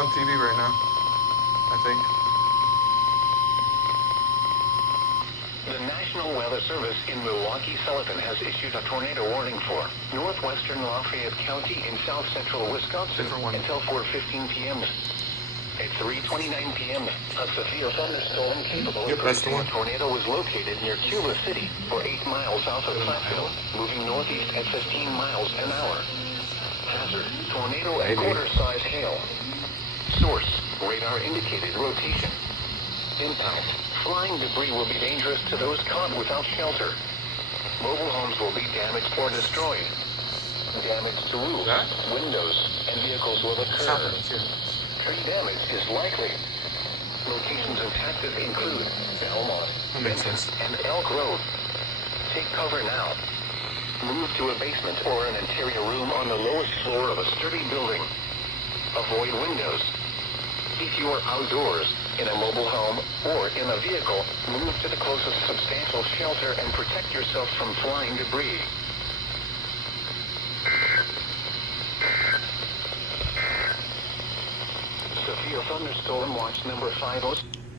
on TV right now, I think. The National Weather Service in Milwaukee-Sullivan has issued a tornado warning for northwestern Lafayette County in south-central Wisconsin until 4:15 p.m. At 3:29 p.m., a severe thunderstorm capable of producing a tornado was located near Cuba City, or 8 miles south of Platteville, moving northeast at 15 miles an hour. Hazard, tornado and quarter-size hail. Source, radar-indicated rotation. Impact, flying debris will be dangerous to those caught without shelter. Mobile homes will be damaged or destroyed. Damage to roofs, windows, and vehicles will occur. Tree damage is likely. Locations impacted include Belmont, and Elk Road. Take cover now. Move to a basement or an interior room on the lowest floor of a sturdy building. Avoid windows. If you are outdoors, in a mobile home, or in a vehicle, move to the closest substantial shelter and protect yourself from flying debris. Severe thunderstorm watch number 50.